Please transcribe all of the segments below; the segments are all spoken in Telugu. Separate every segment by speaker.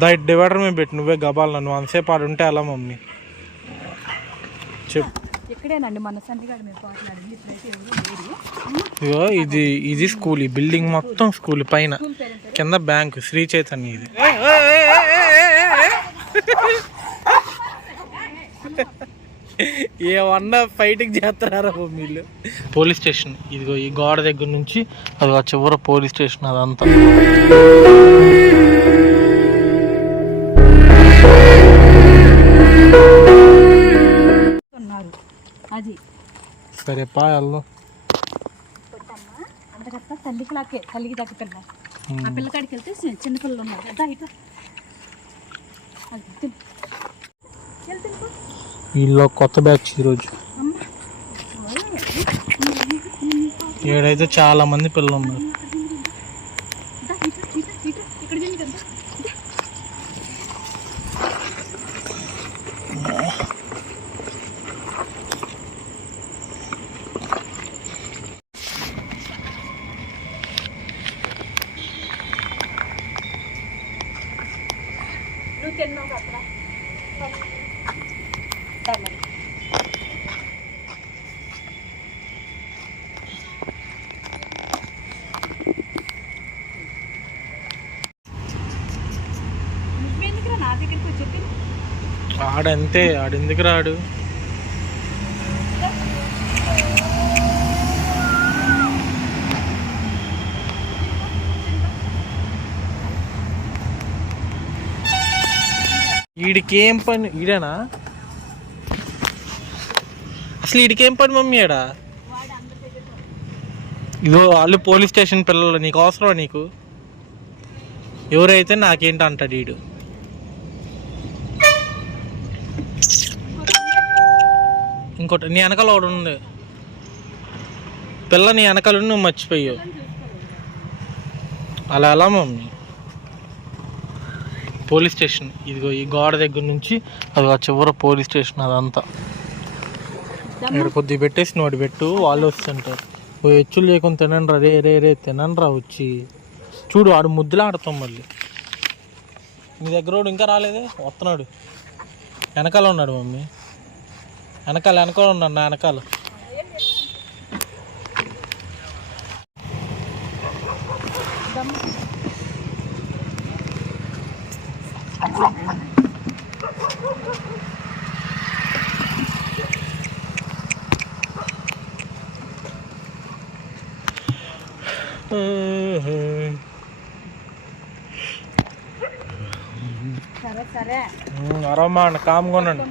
Speaker 1: దా డివైడర్ మీద పెట్టి నువ్వే గబాల్ నన్ను. అంతసేపు ఆడు ఉంటే అలా మమ్మీ? చెప్పు.
Speaker 2: ఇక్కడేనండి మన సంధిగాడు మీరు మాట్లాడింది ఇప్పుడైతే ఎవరు లేరు.
Speaker 1: ఇగో ఇది ఇది స్కూల్ ఈ బిల్డింగ్ మొత్తం స్కూల్ పైన. కింద బ్యాంక్ శ్రీ చైతన్య ఇది. ఏమన్నా ఫైటింగ్ చేస్తారా వీళ్ళు? Police station. ఇదిగో ఈ గోడ దగ్గర నుంచి అది చివర పోలీస్ స్టేషన్ అదంతా. సరే పా వెళ్దాం.
Speaker 2: అంతకట్ట తల్లికి లాకే తల్లికి దగ్గర పిల్ల ఆ పిల్లకాడికి వెళ్తే చిన్న పిల్లలు ఉన్నారు. ఇటు. వెళ్ళు
Speaker 1: కొత్త బ్యాచ్ ఈరోజు. ఏడైతే చాలా మంది పిల్లలు ఉన్నారు
Speaker 2: దా, ఇటు, ఇటు, ఇటు. ఇక్కడ తిను కదా. దా. నువ్వు తిన్నావు అక్కడ దా మరి. నువ్వెందుకురా నా దగ్గరికి వచ్చి చెప్పి
Speaker 1: ఆడంతే ఆడెందుకు రాడు వీడికేం పని ఈడేనా? అసలు వీడికేం పని మమ్మీ ఆడా? ఇదో వాళ్ళు పోలీస్ స్టేషన్ పిల్లలు నీకు అవసరం నీకు? ఎవరైతే నాకేంటి అంటాడు వీడు ఇంకోటి నీ వెనకాల ఒకడు ఉంది. పిల్ల నీ వెనకాల నువ్వు మర్చిపోయావు. అలా ఎలా మమ్మీ? పోలీస్ స్టేషన్ ఇదిగో ఈ గోడ దగ్గర నుంచి అది ఆ చివర పోలీస్ స్టేషన్ అదంతా. ఇక్కడ కొద్దిగా పెట్టేసి నోటి పెట్టు వాళ్ళు వస్తుంటారు. ఓ హెచ్చులు లేకుండా తినండి రా రే రే రే తినండి వచ్చి. చూడు ఆడు ముద్దులు ఆడతాం మళ్ళీ. మీ దగ్గర వాడు ఇంకా రాలేదే? వస్తున్నాడు. వెనకాల ఉన్నాడు మమ్మీ. వెనకాల వెనకాల ఉన్నాడు నా వెనకాల.
Speaker 2: సరే సరే.
Speaker 1: అరమ్మా కామ్గా ఉండండి.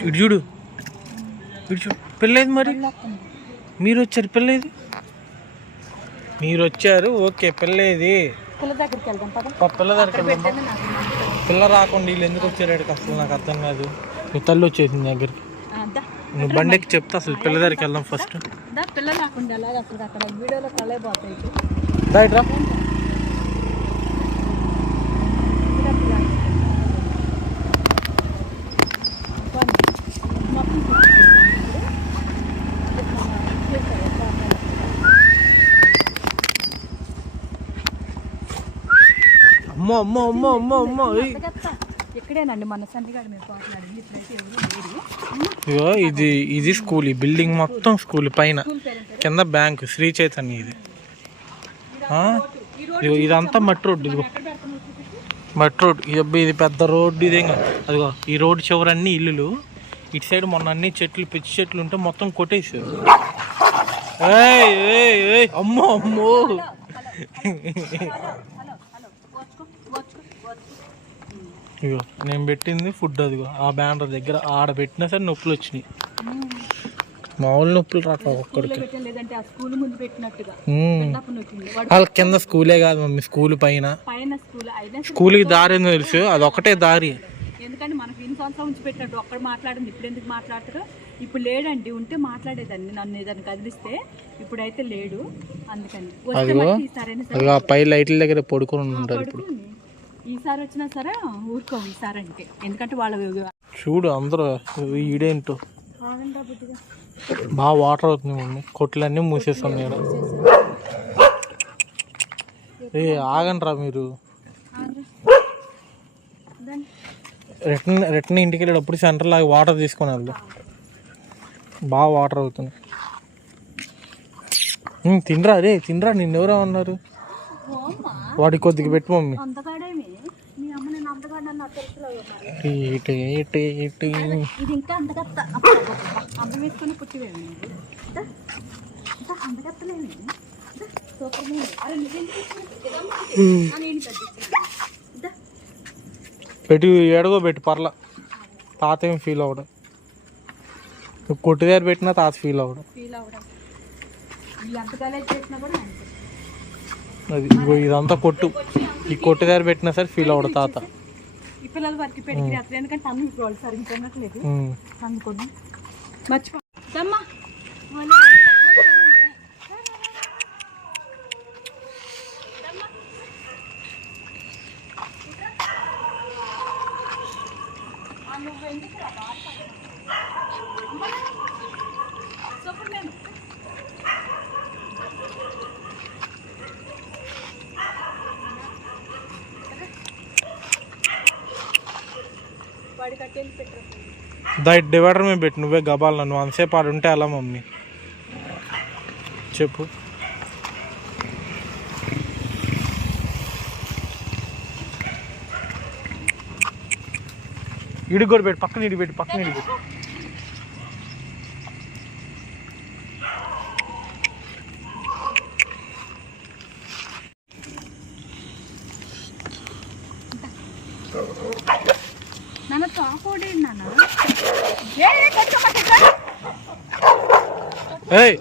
Speaker 1: ఇటు చూడు. ఇటు చూడు పెళ్ళేది మరి? మీరు వచ్చారు పెళ్ళేది? మీరు వచ్చారు ఓకే పెళ్ళేది.
Speaker 2: పిల్ల దగ్గరికి వెళ్దాం
Speaker 1: పిల్ల దగ్గరికి రాకుండా వీళ్ళు ఎందుకు వచ్చారు అసలు నాకు అర్థం కాదు. మీ తల్లి వచ్చేసింది దగ్గరికి. నువ్వు బండికి చెప్తా అసలు పిల్ల దగ్గరికి వెళ్దాం ఫస్ట్
Speaker 2: పిల్ల రాకుండా అసలు అక్కడ వీడియోలో కళ్ళే పోతాయి
Speaker 1: రైట్ రా. అమ్మో అమ్మో అమ్మో అమ్మో అమ్మో ఏయ్.
Speaker 2: ఇక్కడేనండి మన సంధిగాడు మీరు మాట్లాడింది. ఇప్పుడైతే ఎవరు లేరు.
Speaker 1: ఇగో ఇది ఇది స్కూల్ ఈ బిల్డింగ్ మొత్తం స్కూల్ పైన కింద బ్యాంక్ శ్రీ చైతన్య ఇది? ఇదిగో ఇదంతా మట్టి రోడ్డు ఇదిగో. మట్టి రోడ్ ఇది పెద్ద రోడ్డు ఇదే. అదిగో ఈ రోడ్డు చివరన్నీ ఇల్లులు. ఇటు సైడ్ మొన్న అన్ని చెట్లు పిచ్చి చెట్లు ఉంటే మొత్తం కొట్టేసారు ఏయ్, ఏయ్, ఏయ్, అమ్మో అమ్మో. ఇగో నేను పెట్టింది ఫుడ్ అదిగో ఆ బ్యానర్ దగ్గర ఆడ పెట్టినా సరే నొప్పులు వచ్చినాయి. మామూలు నొప్పులు రాక ఒక్కడికి. వాళ్ళ కింద స్కూలే కాదు మమ్మీ స్కూల్ పైన. స్కూల్కి దారి ఏందో తెలుసు అది ఒకటే దారి.
Speaker 2: ఎందుకంటే మనకి ఇన్ని సంవత్సరాల నుంచి పెట్టినట్టు ఒక్కడ మాట్లాడింది ఇప్పుడు ఎందుకు మాట్లాడతారు? ఇప్పుడు లేడండి ఉంటే మాట్లాడేదాన్ని నన్ను ఏదైనా కదిలిస్తే ఇప్పుడైతే లేడు అందుకని.
Speaker 1: పై లైట్ల దగ్గర పడుకొని ఉంటారు ఇప్పుడు.
Speaker 2: ఈసారి వచ్చినా సరే ఊరుకో ఈసారి అంటే. ఎందుకంటే వాళ్ళ
Speaker 1: చూడు అందరూ ఈడేంటో. బాగా వాటర్ అవుతుంది మమ్మీ. కొట్లన్నీ మూసేస్తాం నేను ఏ ఆగండి రా మీరు. రిటర్న్ రిటర్న్ ఇంటికి వెళ్ళేటప్పుడు సెంటర్ లాగా వాటర్ తీసుకొని వెళ్దాం బాగా వాటర్ అవుతుంది తినరా? రే తినరా? నిన్నెవరో అన్నారు. వాడికి కొద్దిగా పెట్టు మమ్మీ.
Speaker 2: ఇది ఇంకా వేసుకొని పుట్టివేమి.
Speaker 1: పెట్టి ఎడగో పెట్టి పర్లా. తాత ఏం ఫీల్ అవ్వడం. నువ్వు కొట్టు దగ్గర పెట్టినా తాత ఫీల్
Speaker 2: అంతే
Speaker 1: అది ఇదంతా కొట్టు. ఈ కొట్టు దగ్గర పెట్టినా సరే ఫీల్ అవ్వడం తాత.
Speaker 2: ఈ పిల్లల వరకు పెడికి అసలు ఎందుకంటే అన్నం ఇప్పుడు వాళ్ళు సరిగ్గా తినట్లేదు.
Speaker 1: ఉమ్.
Speaker 2: అందుకొని మర్చిపో
Speaker 1: దా డివైడర్ మీద పెట్టు నువ్వే గబాల్ నన్ను. అంతసేపు ఆడు ఉంటే అలా మమ్మీ. చెప్పు. ఇడుగోడు పెట్టు పక్కన ఇడికి పెట్టు పక్కన ఇడిపెట్టి పెట్టు. ఏయ్.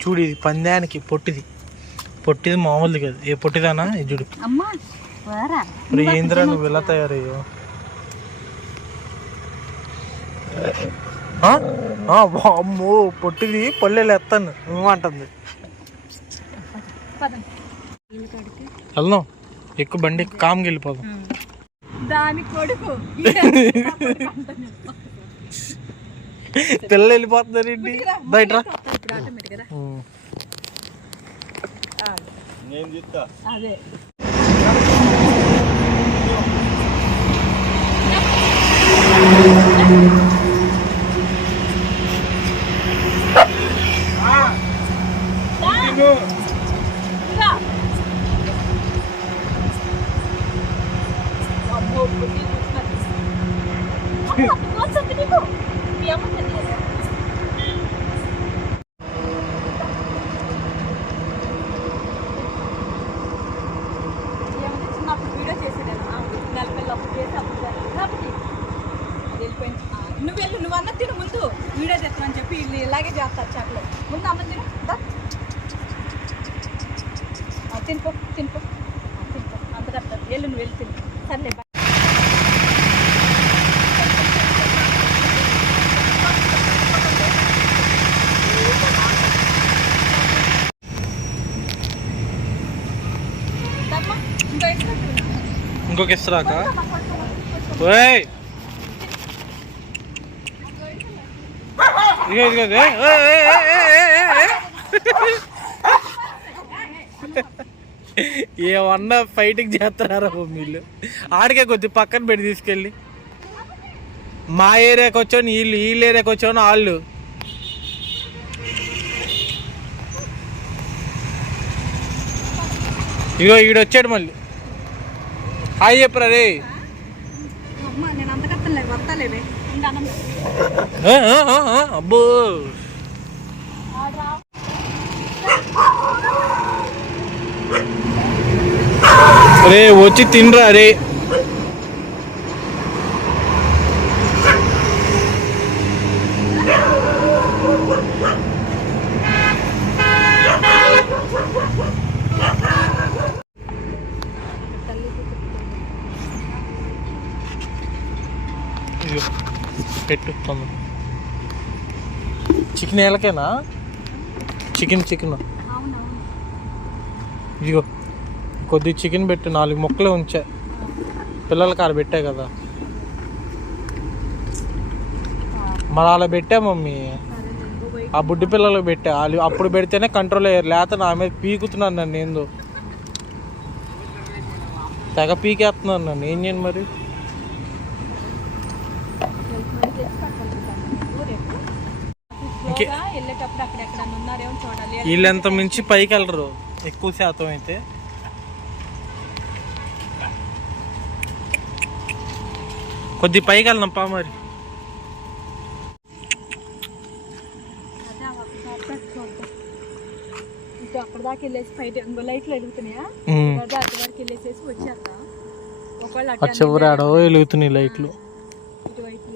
Speaker 1: చూడు ఇది పందానికి పొట్టిది. పొట్టిది మామూలుది కదా. ఏ పొట్టిదానా? ఇది చూడు. మరి ఏంద్రా నువ్వు ఎలా తయారయ్యో అమ్మో పొట్టిది పల్లెలు ఎత్తాను.
Speaker 2: కడితే
Speaker 1: వెళ్దాం. ఎక్కువ బండి కామ్కి వెళ్ళిపోదాం.
Speaker 2: దాని కొడుకు.
Speaker 1: పిల్లలు వెళ్ళిపోతున్నారు ఏంటి బయట
Speaker 2: నేను చెప్తా అదే రా. అమ్మో, పుట్టి చూస్తున్నారు. అమ్మ, అటు వస్తుంది నీకు. మీ అమ్మ తెలియదు. ఏమంటే చిన్నప్పుడు వీడియో చేసేదాన్ని. ఆ, నెల పిల్ల అప్పుడు చేసి అప్పుడు దాన్ని. కాబట్టి అది వెళ్ళిపోయింది. ఆ, నువ్వు వెళ్ళు నువ్వు అన్న తిను ముందు వీడియో చేస్తానని చెప్పి వీళ్ళు ఇలాగే చేస్తారు చాట్లో ముందు అమ్మ తిను దా. ఆ, తినుకో తినుకో. తినుకో. అంత కట్టదు వెళ్ళు నువ్వు వెళ్ళి తిను. సర్లే.
Speaker 1: ఇంకొక ఇస్తాక ఓయ్! ఇదిగో ఇదిగో ఇదిగో. ఏమన్నా ఫైటింగ్ చేస్తున్నారా వీళ్ళు? ఆడికే కొద్ది పక్కన పెట్టి తీసుకెళ్ళి. మా ఏరియాకి వచ్చాను వీళ్ళు వీళ్ళ ఏరియాకి వచ్చాను వాళ్ళు. ఇగో ఈడొచ్చాడు మళ్ళీ. హాయ్ చెప్పరా రే.
Speaker 2: అమ్మ నేను అంత కట్టలే వస్తాలేవే ఇంకా అన్నం
Speaker 1: ఆ, ఆ, ఆ, ఆ, అబ్బో రే వచ్చి తినరా రే. పెట్టు చికెన్ ఏలకేనా? Chicken chicken. ఇదిగో. కొద్ది చికెన్ పెట్టు నాలుగు ముక్కలు ఉంచా. పిల్లలకి ఆడ పెట్టా కదా. మరి అలా పెట్టా మమ్మీ? ఆ బుడ్డి పిల్లలకు పెట్టా. వాళ్ళు అప్పుడు పెడితేనే కంట్రోల్ అయ్యారు. లేకపోతే నా మీద పీకుతున్నాను నన్ను ఏందో. తెగ పీకేస్తున్నాను నన్ను. ఏం చేయను మరి? వీళ్ళెంత మించి పైకి వెళ్ళరు. ఎక్కువ శాతం అయితే. కొద్ది పైకి వెళ్దాం పా మరి.
Speaker 2: అక్కడ దాకా వెళ్ళేసి బయట లైట్లు వెలుగుతున్నాయా? అక్కడ వరకు వెళ్ళేసేసి వచ్చేద్దాం. ఒకవేళ
Speaker 1: ఆ చివరి ఆడో వెలుగుతున్నాయి లైట్లు.
Speaker 2: ఇటువైపు.